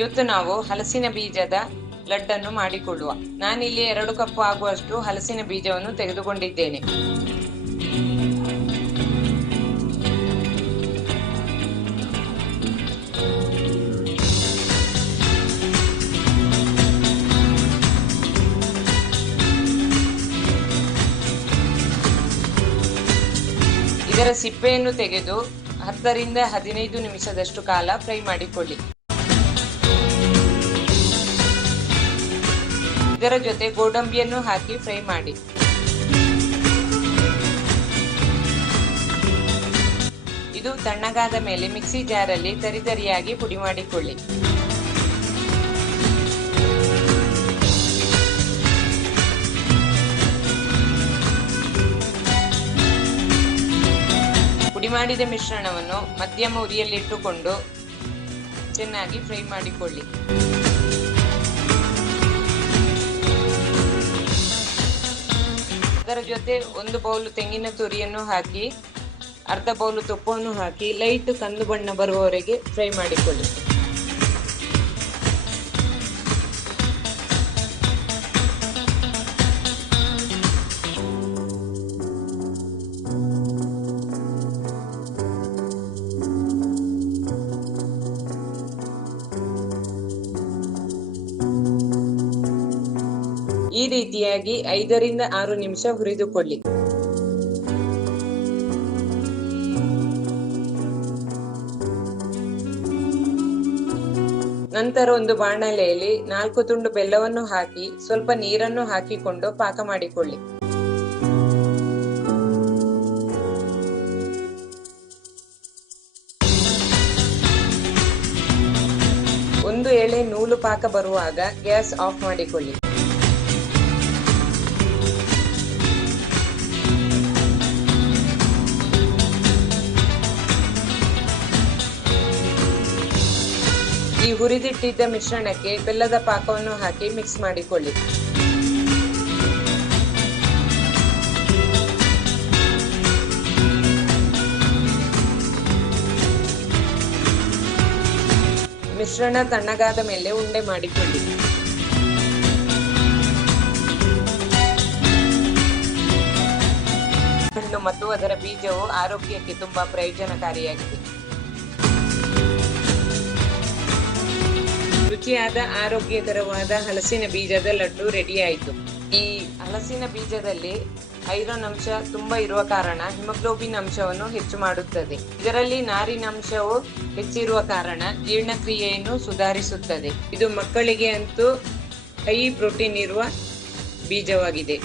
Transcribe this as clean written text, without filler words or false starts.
ಇವತ್ತು ನಾವು ಹಲಸಿನ ಬೀಜದ ಲಡ್ಡನ್ನು ಮಾಡಿಕೊಳ್ಳುವ. ನಾನಿಲ್ಲಿ 2 ಕಪ್ ಆಗುವಷ್ಟು ಹಲಸಿನ ಬೀಜವನ್ನು ತೆಗೆದುಕೊಂಡಿದ್ದೇನೆ. ಇದರ ಸಿಪ್ಪೆಯನ್ನು ತೆಗೆದು 10 ರಿಂದ 15 ನಿಮಿಷದಷ್ಟು ಕಾಲ ಫ್ರೈ ಮಾಡಿಕೊಳ್ಳಿ. ಇದರ ಜೊತೆ ಗೋಡಂಬಿಯನ್ನು ಹಾಕಿ ಫ್ರೈ ಮಾಡಿ. ಇದು ತಣ್ಣಗಾದ ಮೇಲೆ ಮಿಕ್ಸಿ ಜಾರಲ್ಲಿ ತರಿತರಿಯಾಗಿ ಪುಡಿ ಮಾಡಿಕೊಳ್ಳಿ. ಪುಡಿ ಮಾಡಿದ ಮಿಶ್ರಣವನ್ನು ಮಧ್ಯಮ ಉರಿಯಲ್ಲಿಟ್ಟುಕೊಂಡು ಚೆನ್ನಾಗಿ ಫ್ರೈ ಮಾಡಿಕೊಳ್ಳಿ. ಅದರ ಜೊತೆ 1 ಬೌಲ್ ತೆಂಗಿನ ತುರಿಯನ್ನು ಹಾಕಿ ಅರ್ಧ ಬೌಲ್ ತುಪ್ಪವನ್ನು ಹಾಕಿ ಲೈಟ್ ಕಂದು ಬಣ್ಣ ಬರುವವರೆಗೆ ಫ್ರೈ ಮಾಡಿಕೊಳ್ಳಿ. ಈ ರೀತಿಯಾಗಿ 5 ರಿಂದ 6 ನಿಮಿಷ ಹುರಿದುಕೊಳ್ಳಿ. ನಂತರ ಒಂದು ಬಾಣಲೆಯಲ್ಲಿ 4 ತುಂಡು ಬೆಲ್ಲವನ್ನು ಹಾಕಿ ಸ್ವಲ್ಪ ನೀರನ್ನು ಹಾಕಿಕೊಂಡು ಪಾಕ ಮಾಡಿಕೊಳ್ಳಿ. ಒಂದು ಎಳೆ ನೂಲು ಪಾಕ ಬರುವಾಗ ಗ್ಯಾಸ್ ಆಫ್ ಮಾಡಿಕೊಳ್ಳಿ. ಈ ಹುರಿದಿಟ್ಟಿದ್ದ ಮಿಶ್ರಣಕ್ಕೆ ಬೆಲ್ಲದ ಪಾಕವನ್ನು ಹಾಕಿ ಮಿಕ್ಸ್ ಮಾಡಿಕೊಳ್ಳಿ. ಮಿಶ್ರಣ ತಣ್ಣಗಾದ ಮೇಲೆ ಉಂಡೆ ಮಾಡಿಕೊಳ್ಳಿ. ಹಣ್ಣು ಮತ್ತು ಅದರ ಬೀಜವು ಆರೋಗ್ಯಕ್ಕೆ ತುಂಬಾ ಪ್ರಯೋಜನಕಾರಿಯಾಗಿದೆ. ರುಚಿಯಾದ ಆರೋಗ್ಯಕರವಾದ ಹಲಸಿನ ಬೀಜದ ಲಡ್ಡು ರೆಡಿ ಆಯಿತು. ಈ ಹಲಸಿನ ಬೀಜದಲ್ಲಿ ಐರನ್ ಅಂಶ ತುಂಬಾ ಇರುವ ಕಾರಣ ಹಿಮೋಗ್ಲೋಬಿನ್ ಅಂಶವನ್ನು ಹೆಚ್ಚು ಮಾಡುತ್ತದೆ. ಇದರಲ್ಲಿ ನಾರಿನ ಅಂಶವು ಹೆಚ್ಚಿರುವ ಕಾರಣ ಜೀರ್ಣಕ್ರಿಯೆಯನ್ನು ಸುಧಾರಿಸುತ್ತದೆ. ಇದು ಮಕ್ಕಳಿಗೆ ಅಂತೂ ಹೈ ಪ್ರೋಟೀನ್ ಇರುವ ಬೀಜವಾಗಿದೆ.